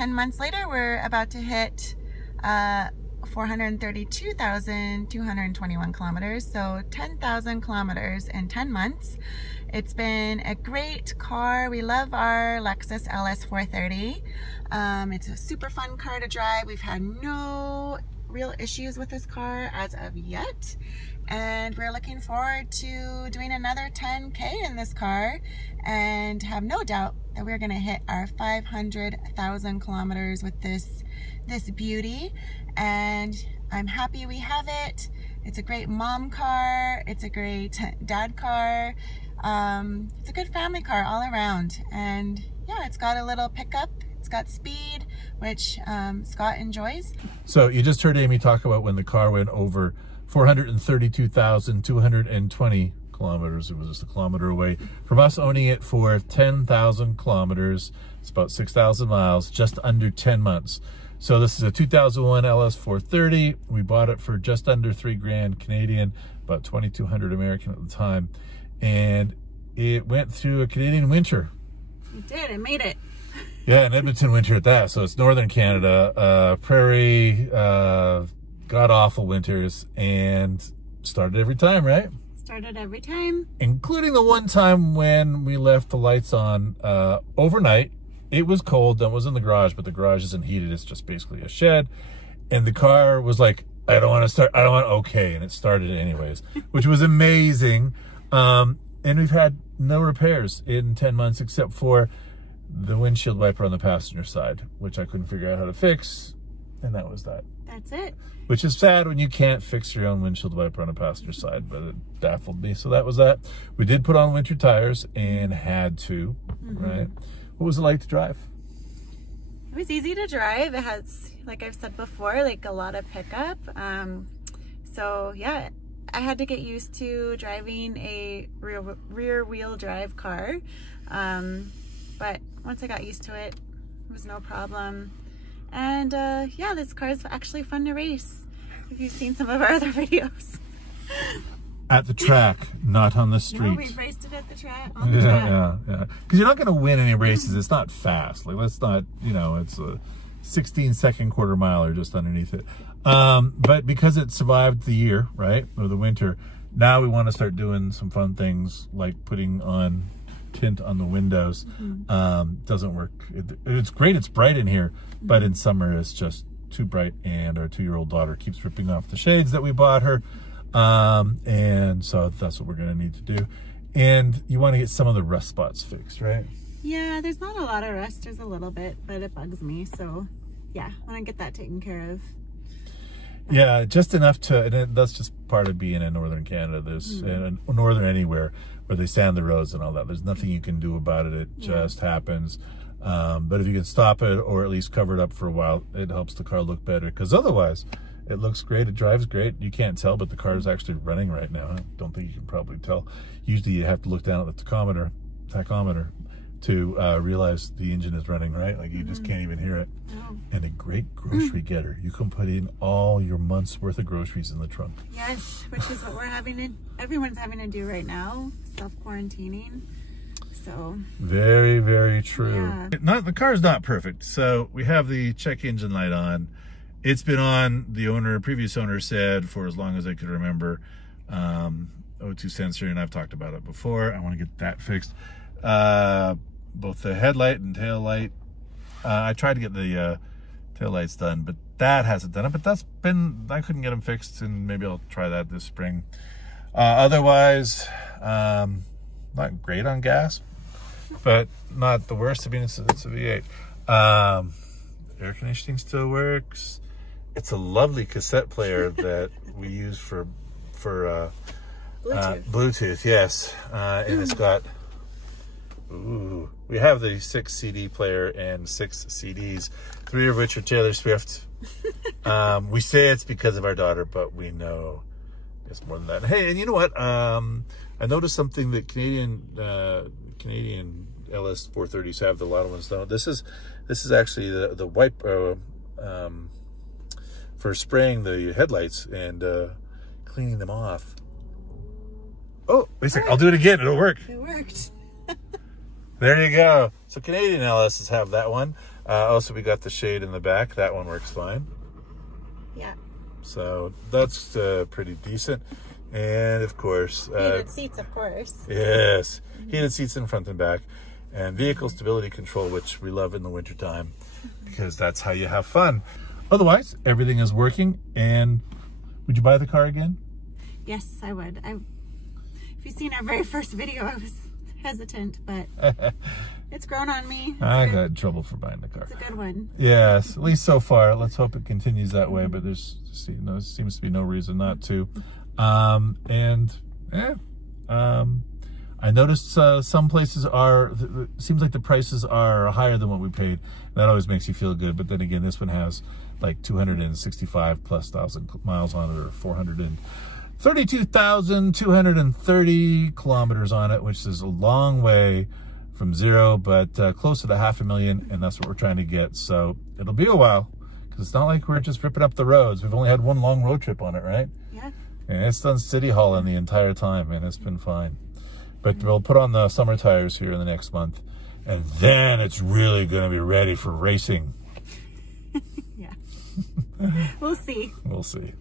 10 months later, we're about to hit 432,221 kilometers, so 10,000 kilometers in 10 months. It's been a great car. We love our Lexus LS430. It's a super fun car to drive. We've had no real issues with this car as of yet, and we're looking forward to doing another 10K in this car and have no doubt that we're going to hit our 500,000 kilometers with this beauty. And I'm happy we have it. It's a great mom car. It's a great dad car. It's a good family car all around. And yeah, it's got a little pickup. It's got speed, which Scott enjoys. So you just heard Amy talk about when the car went over 432,220 kilometers. It was just a kilometer away from us owning it for 10,000 kilometers. It's about 6,000 miles, just under 10 months. So this is a 2001 LS430. We bought it for just under 3 grand Canadian, about 2,200 American at the time. And it went through a Canadian winter. It did, it made it. Yeah, an Edmonton winter at that. So it's northern Canada, prairie, god-awful winters, and started every time, right? Started every time. Including the one time when we left the lights on overnight. It was cold, that was in the garage, but the garage isn't heated. It's just basically a shed. And the car was like, I don't want to start, I don't want, okay. And it started anyways, which was amazing. And we've had no repairs in 10 months except for the windshield wiper on the passenger side, which I couldn't figure out how to fix. And that was that. That's it. Which is sad when you can't fix your own windshield wiper on a passenger side, but it baffled me. So that was that. We did put on winter tires and had to, right? What was it like to drive? It was easy to drive. It has, like I've said before, like a lot of pickup. So yeah, I had to get used to driving a rear wheel drive car. But once I got used to it, it was no problem. And yeah, this car is actually fun to race. If you've seen some of our other videos. At the track, not on the street. No, we've raced it at the track. On the track. Yeah. Because you're not going to win any races. It's not fast. Like, let's not, you know, it's a 16-second quarter miler just underneath it. But because it survived the year, right, or the winter, now we want to start doing some fun things like putting on tint on the windows. Doesn't work. It's great. It's bright in here, but in summer it's just too bright, and our 2-year-old daughter keeps ripping off the shades that we bought her. And so that's what we're going to need to do. And you want to get some of the rust spots fixed, right? Yeah, there's not a lot of rust. There's a little bit, but it bugs me. So yeah, I want to get that taken care of. Yeah, just enough to, and that's just part of being in northern Canada. There's northern anywhere where they sand the roads and all that. There's nothing you can do about it. It just happens. But if you can stop it or at least cover it up for a while, it helps the car look better. Because otherwise, it looks great. It drives great. You can't tell, but the car is actually running right now. I don't think you can probably tell. Usually you have to look down at the tachometer to realize the engine is running, right? Like you just can't even hear it. Oh. And a great grocery getter. You can put in all your month's worth of groceries in the trunk. Yes, which is what we're having to, everyone's having to do right now, self-quarantining. So very, very true. Yeah. The car's not perfect. So we have the check engine light on. It's been on, the previous owner said, for as long as I could remember. O2 sensor, and I've talked about it before. I want to get that fixed. Both the headlight and tail light. I tried to get the tail lights done, but that hasn't done it. But that's been, I couldn't get them fixed, and maybe I'll try that this spring. Otherwise, not great on gas, but not the worst. I mean, it's a V8. Air conditioning still works. It's a lovely cassette player that we use for Bluetooth, yes. And it's got, we have the 6 CD player and 6 CDs, 3 of which are Taylor Swift. We say it's because of our daughter, but we know it's more than that. Hey, and you know what? I noticed something that Canadian LS430s have, the lot of ones don't. This is actually the wipe for spraying the headlights and cleaning them off. Oh, wait a second. I'll do it again. It'll work. It worked. There you go. So Canadian LSs have that one. Also, we got the shade in the back. That one works fine. Yeah. So that's pretty decent. And of course, heated seats, of course. Yes, heated seats in front and back, and vehicle stability control, which we love in the wintertime because that's how you have fun. Otherwise, everything is working. And would you buy the car again? Yes, I would. If you've seen our very first video, I was hesitant, but it's grown on me. I got in trouble for buying the car. It's a good one. Yes, at least so far. Let's hope it continues that way, but there's seems to be no reason not to. I noticed some places seems like the prices are higher than what we paid. That always makes you feel good, but then again, this one has like 265 plus thousand miles on it, or 432,230 kilometers on it, which is a long way from zero, but close to the 500,000, and that's what we're trying to get. So it'll be a while, because it's not like we're just ripping up the roads. We've only had one long road trip on it, right? Yeah. And it's done city hauling the entire time, and it's been fine. But we'll put on the summer tires here in the next month, and then it's really going to be ready for racing. Yeah. We'll see. We'll see.